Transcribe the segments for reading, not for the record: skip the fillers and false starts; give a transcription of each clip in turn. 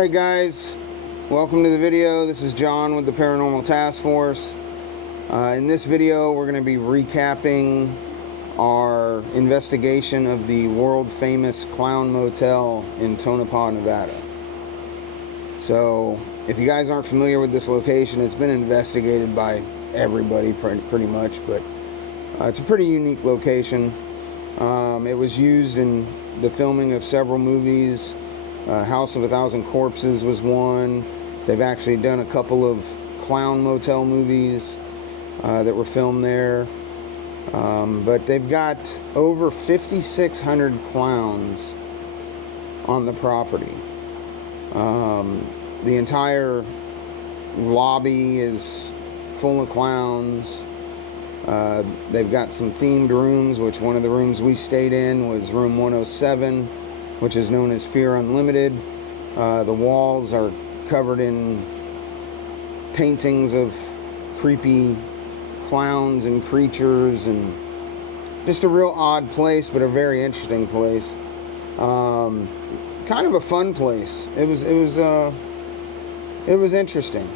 Alright guys, welcome to the video. This is John with the Paranormal Task Force. In this video we're going to be recapping our investigation of the World Famous Clown Motel in Tonopah, Nevada. So if you guys aren't familiar with this location, it's been investigated by everybody pretty much, but it's a pretty unique location. It was used in the filming of several movies. House of a Thousand Corpses was one. They've actually done a couple of clown motel movies that were filmed there. But they've got over 5,600 clowns on the property. The entire lobby is full of clowns. They've got some themed rooms, which one of the rooms we stayed in was room 107, which is known as Fear Unlimited. The walls are covered in paintings of creepy clowns and creatures, and just a real odd place, but a very interesting place. Kind of a fun place. It was interesting.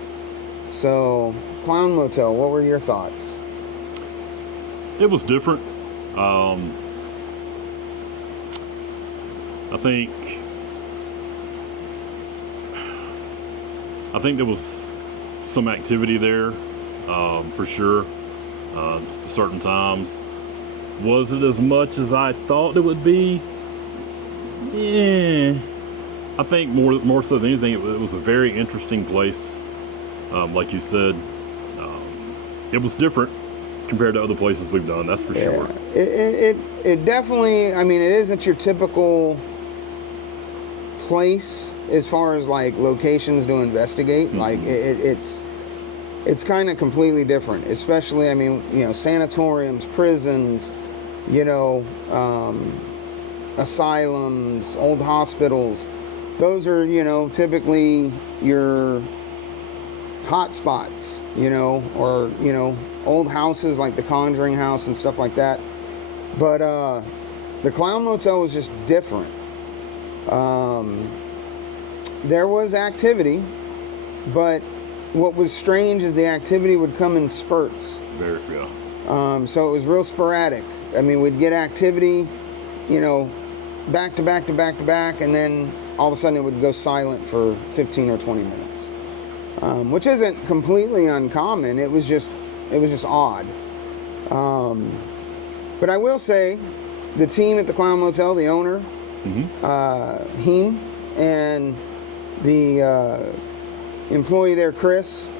So, Clown Motel, what were your thoughts? It was different. I think there was some activity there, for sure. Certain times. Was it as much as I thought it would be? Yeah. I think more so than anything, it was a very interesting place. Like you said, it was different compared to other places we've done. That's for sure. It definitely. I mean, it isn't your typical place as far as like locations to investigate. Mm-hmm. Like it's kind of completely different, especially, I mean, you know, sanatoriums, prisons, you know, asylums, old hospitals. Those are, you know, typically your hot spots, you know, or, you know, old houses like the Conjuring house and stuff like that. But the Clown Motel was just different. There was activity, but what was strange is the activity would come in spurts. Very, yeah. So it was real sporadic. I mean, we'd get activity, you know, back to back to back to back, and then all of a sudden it would go silent for 15 or 20 minutes, which isn't completely uncommon. It was just odd. But I will say, the team at the Clown Motel, the owner, Heem, and the employee there, Chris,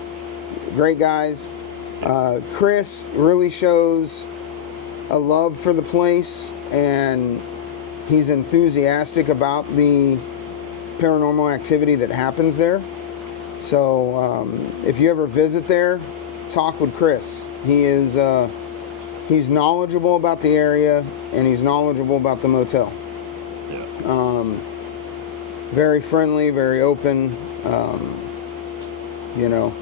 great guys. Chris really shows a love for the place, and he's enthusiastic about the paranormal activity that happens there. So if you ever visit there, talk with Chris. He is he's knowledgeable about the area, and he's knowledgeable about the motel. Very friendly, very open. You know,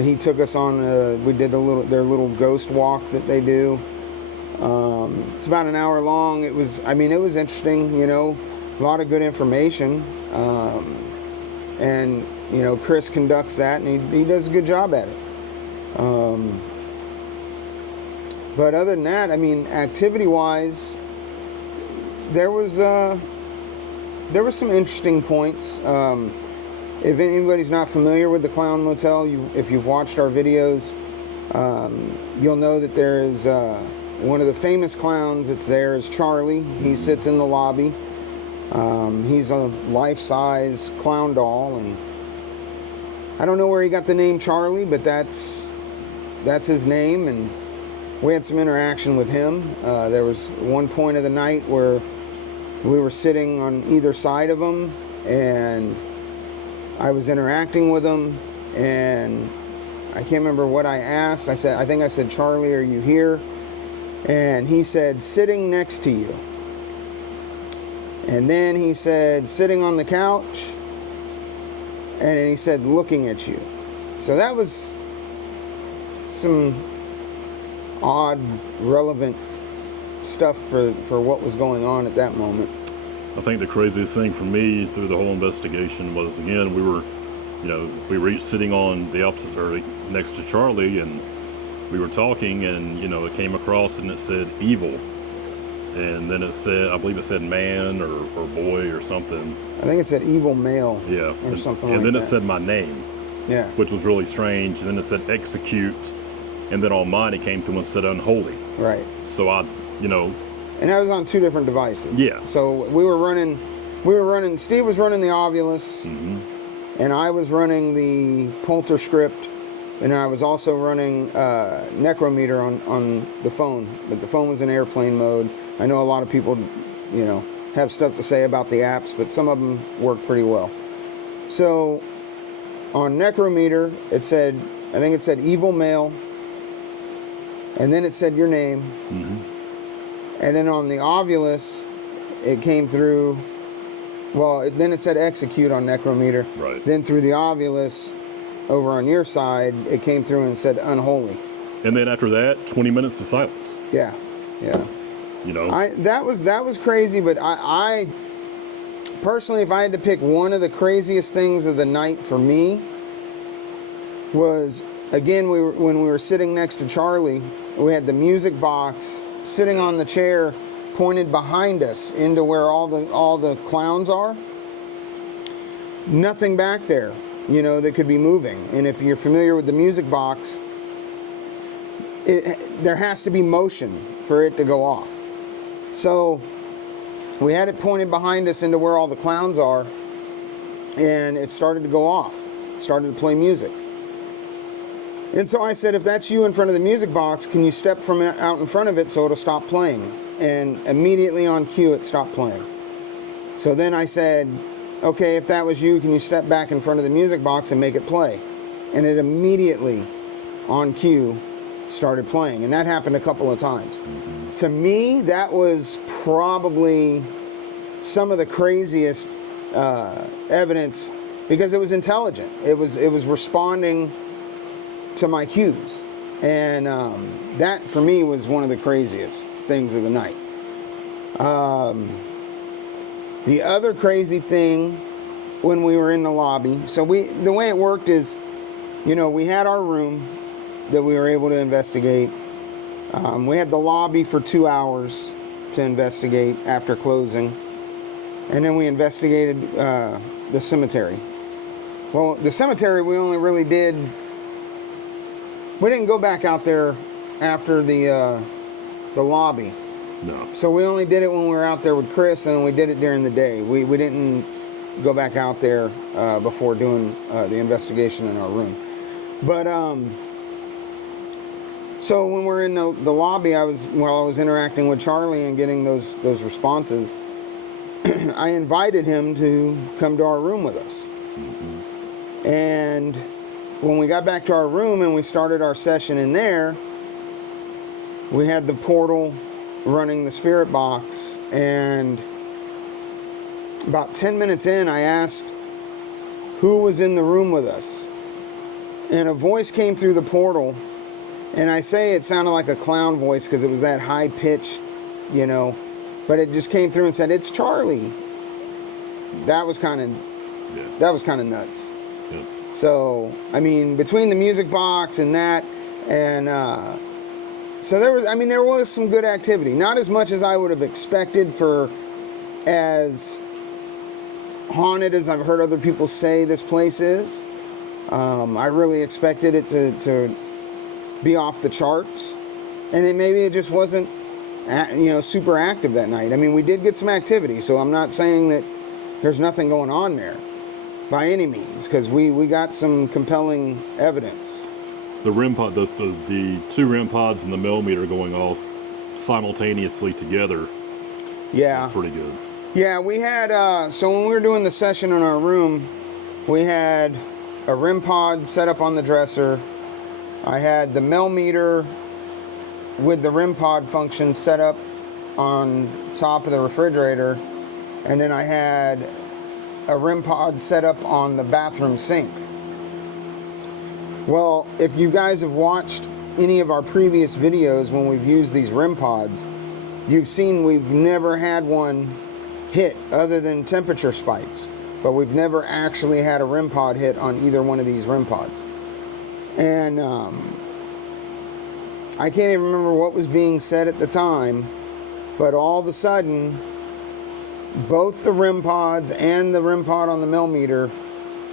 he took us on. We did their little ghost walk that they do. It's about an hour long. It was interesting. You know, a lot of good information. And you know, Chris conducts that, and he does a good job at it. But other than that, I mean, activity-wise, there was some interesting points. If anybody's not familiar with the Clown Motel, if you've watched our videos, you'll know that there is one of the famous clowns that's there is Charlie. He sits in the lobby. He's a life-size clown doll, and I don't know where he got the name Charlie, but that's his name, and we had some interaction with him. There was one point of the night where we were sitting on either side of him, and I was interacting with him, and I can't remember what I asked. I think I said, "Charlie, are you here?" And he said, "Sitting next to you." And then he said, "Sitting on the couch." And then he said, "Looking at you." So that was some odd, relevant stuff for what was going on at that moment. I think the craziest thing for me through the whole investigation was, again, we were each sitting on the opposite, or next to Charlie, and we were talking, and it came across and it said evil, and then it said, I believe it said man or boy or something. I think it said evil male. Yeah, or something like that. And then it said my name. Yeah. Which was really strange. And then it said execute, and then on mine it came through and said unholy. Right. So I, And that was on 2 different devices. Yeah. So we were running. Steve was running the Ovulus, and I was running the Polterscript, and I was also running Necrometer on the phone. But the phone was in airplane mode. I know a lot of people, have stuff to say about the apps, but some of them work pretty well. So on Necrometer, I think it said evil male, and then it said your name. And then on the Ovulus, it came through, then it said execute on Necrometer. Right. Then through the Ovulus, over on your side, it came through and said unholy. And then after that, 20 minutes of silence. Yeah, yeah. That was crazy, but I personally, if I had to pick one of the craziest things of the night for me, was, again, when we were sitting next to Charlie, we had the music box sitting on the chair pointed behind us into where all the clowns are. Nothing back there, that could be moving. And if you're familiar with the music box, there has to be motion for it to go off. So we had it pointed behind us into where all the clowns are, and it started to go off. It started to play music. And so I said, if that's you in front of the music box, can you step from out in front of it so it'll stop playing? And immediately on cue, it stopped playing. So then I said, okay, if that was you, can you step back in front of the music box and make it play? And it immediately, on cue, started playing. And that happened a couple of times. To me, that was probably some of the craziest evidence, because it was intelligent. It was responding to my cues, and that for me was one of the craziest things of the night. The other crazy thing when we were in the lobby, so the way it worked is, we had our room that we were able to investigate. We had the lobby for 2 hours to investigate after closing, and then we investigated the cemetery. Well, the cemetery we only really did. We didn't go back out there after the lobby. No. So we only did it when we were out there with Chris, and we did it during the day. We didn't go back out there before doing the investigation in our room. But so when we're in the lobby, I was interacting with Charlie and getting those responses. I invited him to come to our room with us. And when we got back to our room and we started our session in there, we had the portal running the Spirit Box, and about 10 minutes in, I asked who was in the room with us. And a voice came through the portal, and I say it sounded like a clown voice because it was that high-pitched, but it just came through and said, "It's Charlie." That was kind of nuts. Yeah. So, I mean, between the music box and that, and so there was some good activity. Not as much as I would have expected for as haunted as I've heard other people say this place is. I really expected it to be off the charts, and maybe it just wasn't, super active that night. I mean, we did get some activity, so I'm not saying that there's nothing going on there by any means, because we got some compelling evidence. The REM-POD, the 2 REM-PODs and the millimeter going off simultaneously together. Yeah, that's pretty good. Yeah, we had so when we were doing the session in our room, we had a REM-POD set up on the dresser. I had the millimeter with the REM-POD function set up on top of the refrigerator, and then I had a REM-POD set up on the bathroom sink. Well, if you guys have watched any of our previous videos when we've used these REM-PODs, you've seen we've never had one hit other than temperature spikes. But we've never actually had a REM pod hit on either one of these REM pods. And I can't even remember what was being said at the time, but all of a sudden, both the REM pods and the REM pod on the millimeter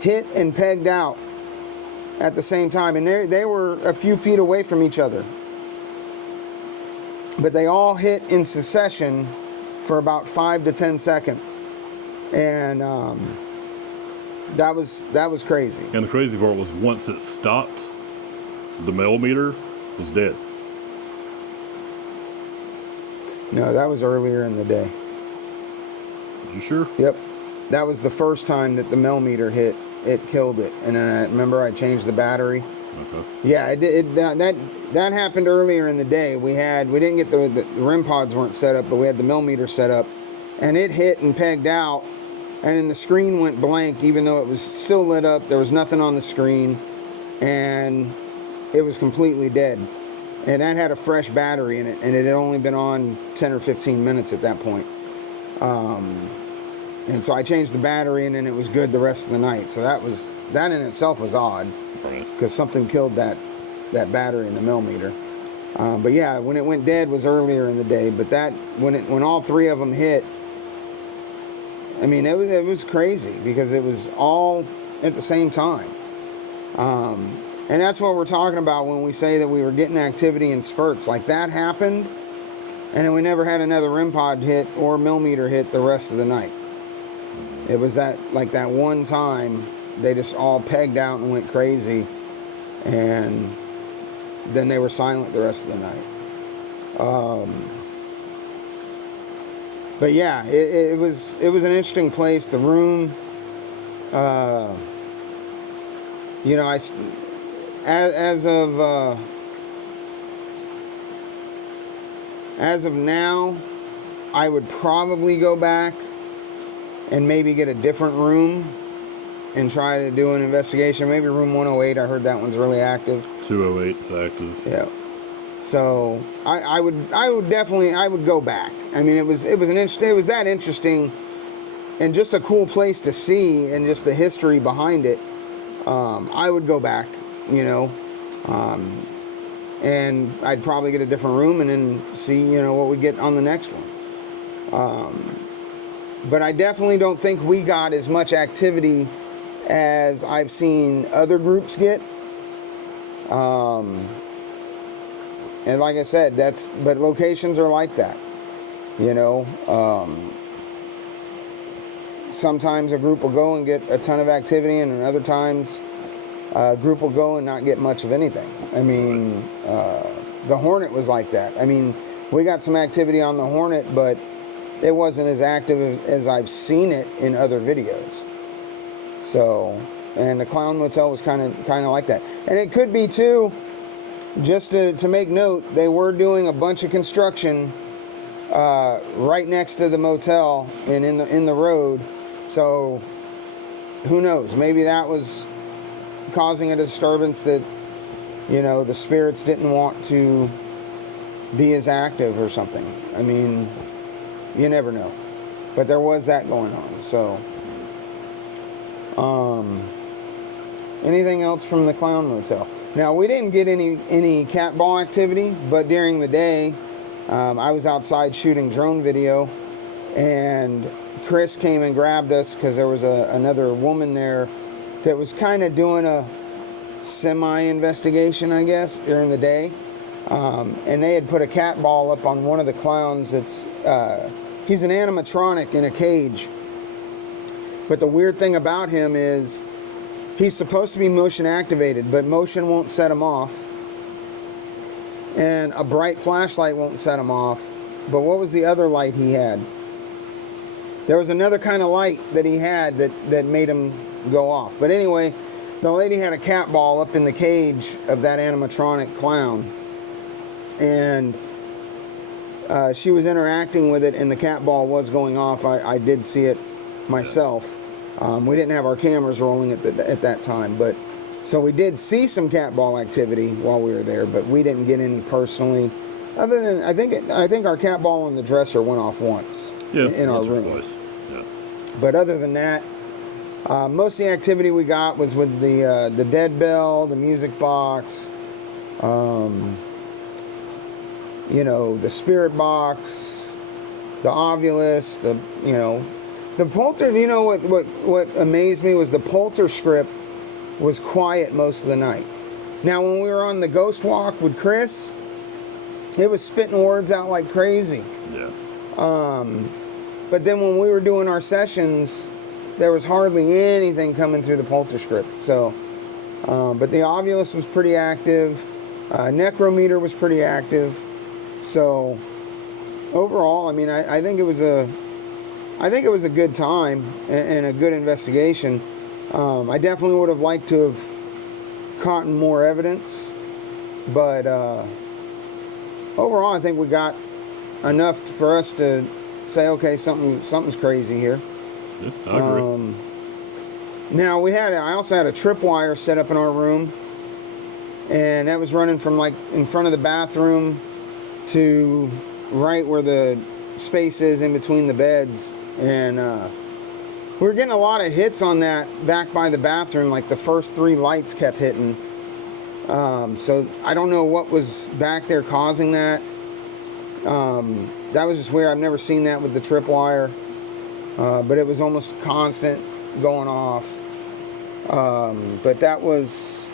hit and pegged out at the same time. And they were a few feet away from each other. But they all hit in succession for about 5 to 10 seconds. And that was crazy. And the crazy part was once it stopped, the millimeter was dead. No, that was earlier in the day. You sure? Yep. That was the first time that the millimeter hit. It killed it. And then I remember I changed the battery. Okay. Yeah, that happened earlier in the day. We didn't get the REM pods weren't set up, but we had the millimeter set up, and it hit and pegged out, and then the screen went blank, even though it was still lit up. There was nothing on the screen, and it was completely dead. And that had a fresh battery in it, and it had only been on 10 or 15 minutes at that point. And so I changed the battery, and then it was good the rest of the night. So that in itself was odd, because something killed that battery in the millimeter. But yeah, when it went dead was earlier in the day. But when all three of them hit, I mean, it was crazy because it was all at the same time. And that's what we're talking about when we say that we were getting activity in spurts. Like that happened, and then we never had another REM pod hit or millimeter hit the rest of the night. It was that one time they just all pegged out and went crazy, and then they were silent the rest of the night. But yeah, it was an interesting place. The room, you know, as of now, I would probably go back and maybe get a different room and try to do an investigation. Maybe room 108. I heard that one's really active. 208 is active. Yeah. So I would definitely go back. I mean, it was that interesting, and just a cool place to see, and just the history behind it. I would go back, you know, and I'd probably get a different room and then see, you know, what we get on the next one. But I definitely don't think we got as much activity as I've seen other groups get. And like I said, but locations are like that, you know. Sometimes a group will go and get a ton of activity, and other times a group will go and not get much of anything. I mean, the Hornet was like that. I mean, we got some activity on the Hornet, but it wasn't as active as I've seen it in other videos. So, and the Clown Motel was kind of like that. And it could be too, just to make note, they were doing a bunch of construction right next to the motel and in the road. So who knows? Maybe that was causing a disturbance that, you know, the spirits didn't want to be as active or something. I mean, you never know. But there was that going on. So anything else from the Clown Motel? Now, we didn't get any cat ball activity, but during the day, I was outside shooting drone video, and Chris came and grabbed us because there was another woman there that was kind of doing a semi-investigation, I guess, during the day. And they had put a cat ball up on one of the clowns. He's an animatronic in a cage. But the weird thing about him is he's supposed to be motion activated, but motion won't set him off. And a bright flashlight won't set him off. But what was the other light he had? There was another kind of light that he had that made him go off. But anyway, the lady had a cat ball up in the cage of that animatronic clown. And she was interacting with it, and the cat ball was going off. I did see it myself. We didn't have our cameras rolling at that time, but so we did see some cat ball activity while we were there, but we didn't get any personally. Other than I think our cat ball on the dresser went off once in our room. But other than that, most of the activity we got was with the dead bell, the music box, you know, the spirit box, the Ovilus, the polter. You know what amazed me was the polter script was quiet most of the night. Now when we were on the ghost walk with Chris, it was spitting words out like crazy. Yeah. But then when we were doing our sessions, there was hardly anything coming through the polter script. So, but the Ovilus was pretty active. Necrometer was pretty active. So overall, I mean, I think it was a good time and a good investigation. I definitely would have liked to have caught more evidence, but overall, I think we got enough for us to say, okay, something's crazy here. Yeah, I agree. Now I also had a tripwire set up in our room, and that was running from like in front of the bathroom to right where the space is in between the beds, and we were getting a lot of hits on that back by the bathroom. Like the first 3 lights kept hitting. So I don't know what was back there causing that. That was just weird. I've never seen that with the tripwire. But it was almost constant going off. But that was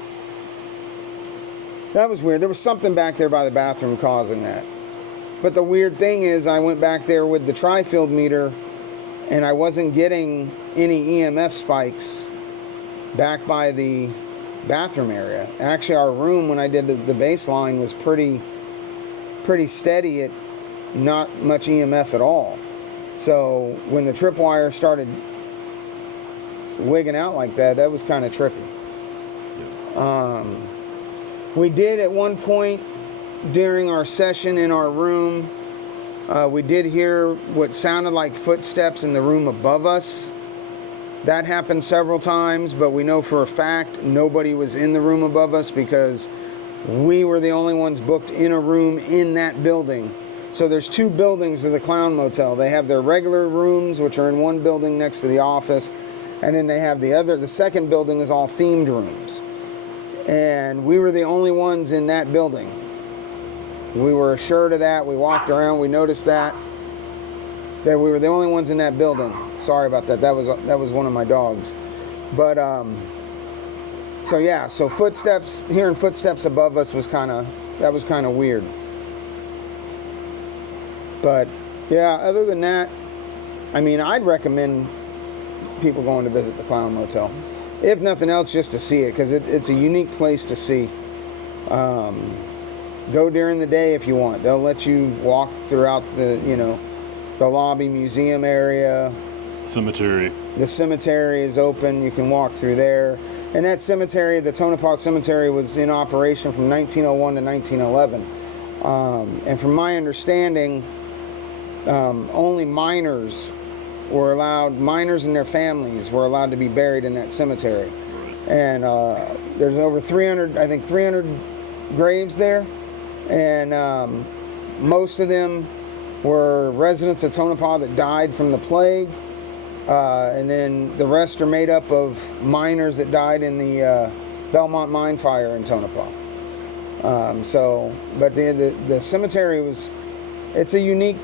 weird. There was something back there by the bathroom causing that. But the weird thing is, I went back there with the tri-field meter, and I wasn't getting any EMF spikes back by the bathroom area. Actually, our room, when I did the baseline, was pretty steady at not much EMF at all. So when the tripwire started wigging out like that, that was kind of trippy. We did at one point during our session in our room, we did hear what sounded like footsteps in the room above us. That happened several times, but we know for a fact nobody was in the room above us because we were the only ones booked in a room in that building. So there's 2 buildings of the Clown Motel. They have their regular rooms, which are in one building next to the office, and then they have the second building is all themed rooms. And we were the only ones in that building. We were assured of that. We walked around, we noticed that we were the only ones in that building. Sorry about that. That was one of my dogs. But so yeah, so hearing footsteps above us was kind of weird. But yeah, other than that, I mean, I'd recommend people going to visit the Clown Motel. If nothing else, just to see it, because it's a unique place to see. Go during the day if you want. They'll let you walk throughout the lobby museum area. Cemetery. The cemetery is open. You can walk through there. And that cemetery, the Tonopah Cemetery, was in operation from 1901 to 1911. And from my understanding, only miners and their families were allowed to be buried in that cemetery. And there's over 300 graves there. And most of them were residents of Tonopah that died from the plague. And then the rest are made up of miners that died in the Belmont mine fire in Tonopah. But the cemetery it's a unique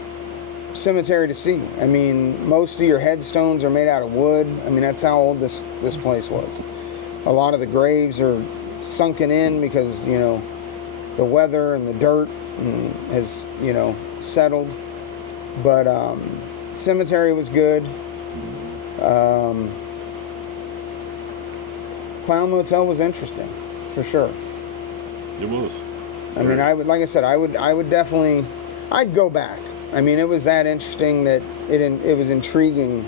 cemetery to see. I mean, most of your headstones are made out of wood. I mean, that's how old this place was. A lot of the graves are sunken in because, the weather and the dirt has, settled. But cemetery was good. Clown Motel was interesting, for sure. It was. I mean, I would definitely, I'd go back. I mean, it was that interesting that it was intriguing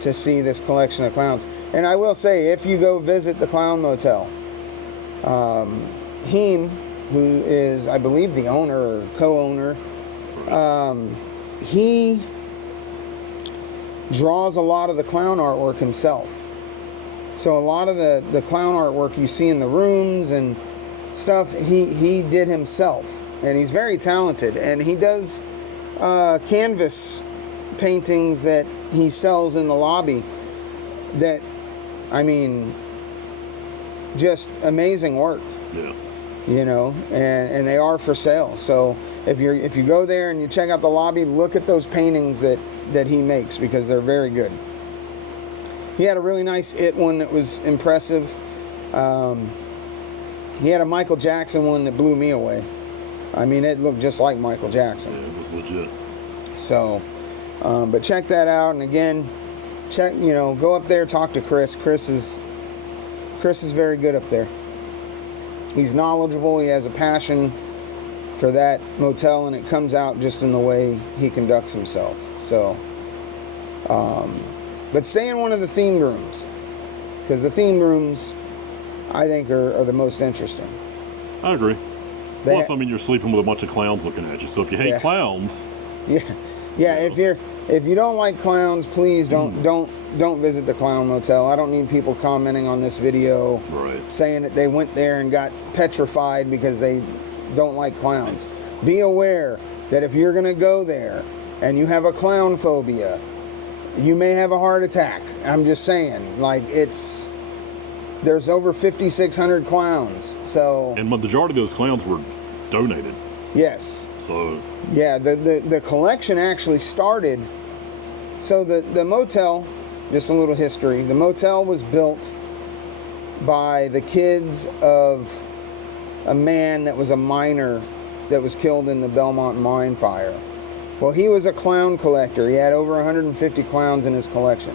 to see this collection of clowns. And I will say, if you go visit the Clown Motel, Heem, who is, I believe, the owner or co-owner, he draws a lot of the clown artwork himself. So a lot of the clown artwork you see in the rooms and stuff, he did himself. And he's very talented. And he does canvas paintings that he sells in the lobby that, I mean, just amazing work. Yeah. You know, and they are for sale. So if you go there and you check out the lobby, look at those paintings that he makes, because they're very good. He had a really nice one that was impressive. He had a Michael Jackson one that blew me away. I mean, it looked just like Michael Jackson. Yeah, it was legit. So, but check that out. And again, go up there, talk to Chris. Chris is very good up there. He's knowledgeable. He has a passion for that motel, and it comes out just in the way he conducts himself. So, but stay in one of the themed rooms, because the themed rooms, I think, are the most interesting. I agree. Plus, I mean, you're sleeping with a bunch of clowns looking at you. So if you hate clowns, yeah. If you don't like clowns, please don't visit the Clown Motel. I don't need people commenting on this video saying that they went there and got petrified because they don't like clowns. Be aware that if you're gonna go there and you have a clown phobia, you may have a heart attack. I'm just saying, like, there's over 5,600 clowns. So, and the majority of those clowns were donated. Yes. So yeah, the collection actually started. So the motel, just a little history. The motel was built by the kids of a man that was a miner that was killed in the Belmont mine fire. Well, he was a clown collector. He had over 150 clowns in his collection.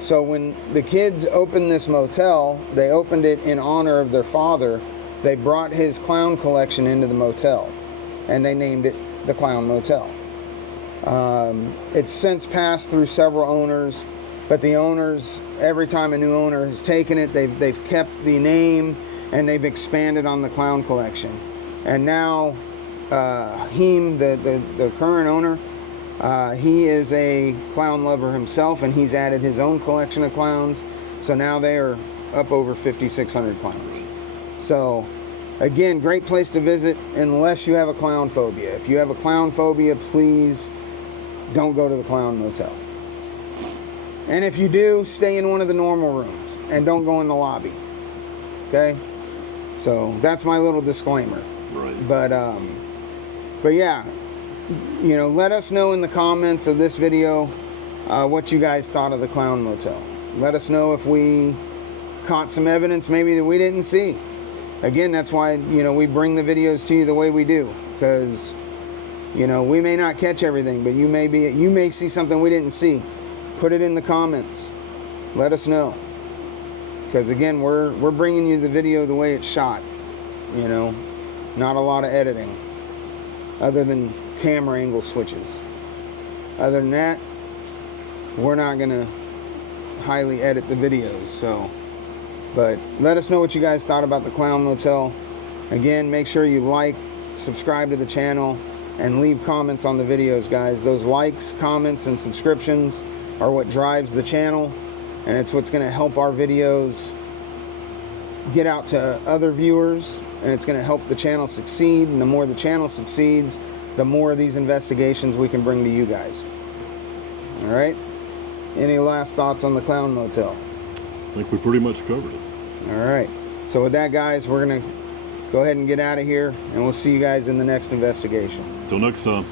So when the kids opened this motel, they opened it in honor of their father. They brought his clown collection into the motel, and they named it the Clown Motel. It's since passed through several owners, but the owners, every time a new owner has taken it, they've kept the name and they've expanded on the clown collection. And now Heem, the current owner, he is a clown lover himself, and he's added his own collection of clowns. So now they are up over 5,600 clowns. So again, great place to visit unless you have a clown phobia. If you have a clown phobia, please don't go to the Clown Motel. And if you do, stay in one of the normal rooms and don't go in the lobby. Okay? So that's my little disclaimer. Right. But yeah, let us know in the comments of this video what you guys thought of the Clown Motel. Let us know if we caught some evidence maybe that we didn't see. Again, that's why, we bring the videos to you the way we do, because, we may not catch everything, but you may see something we didn't see. Put it in the comments. Let us know. Because again, we're bringing you the video the way it's shot. Not a lot of editing, other than camera angle switches. Other than that, we're not gonna highly edit the videos. So, but let us know what you guys thought about the Clown Motel. Again, make sure you like, subscribe to the channel, and leave comments on the videos, guys. Those likes, comments, and subscriptions are what drives the channel, and it's what's going to help our videos get out to other viewers, and it's going to help the channel succeed. And the more the channel succeeds, the more of these investigations we can bring to you guys. All right? Any last thoughts on the Clown Motel? I think we pretty much covered it. All right. So with that, guys, we're going to go ahead and get out of here, and we'll see you guys in the next investigation. Till next time.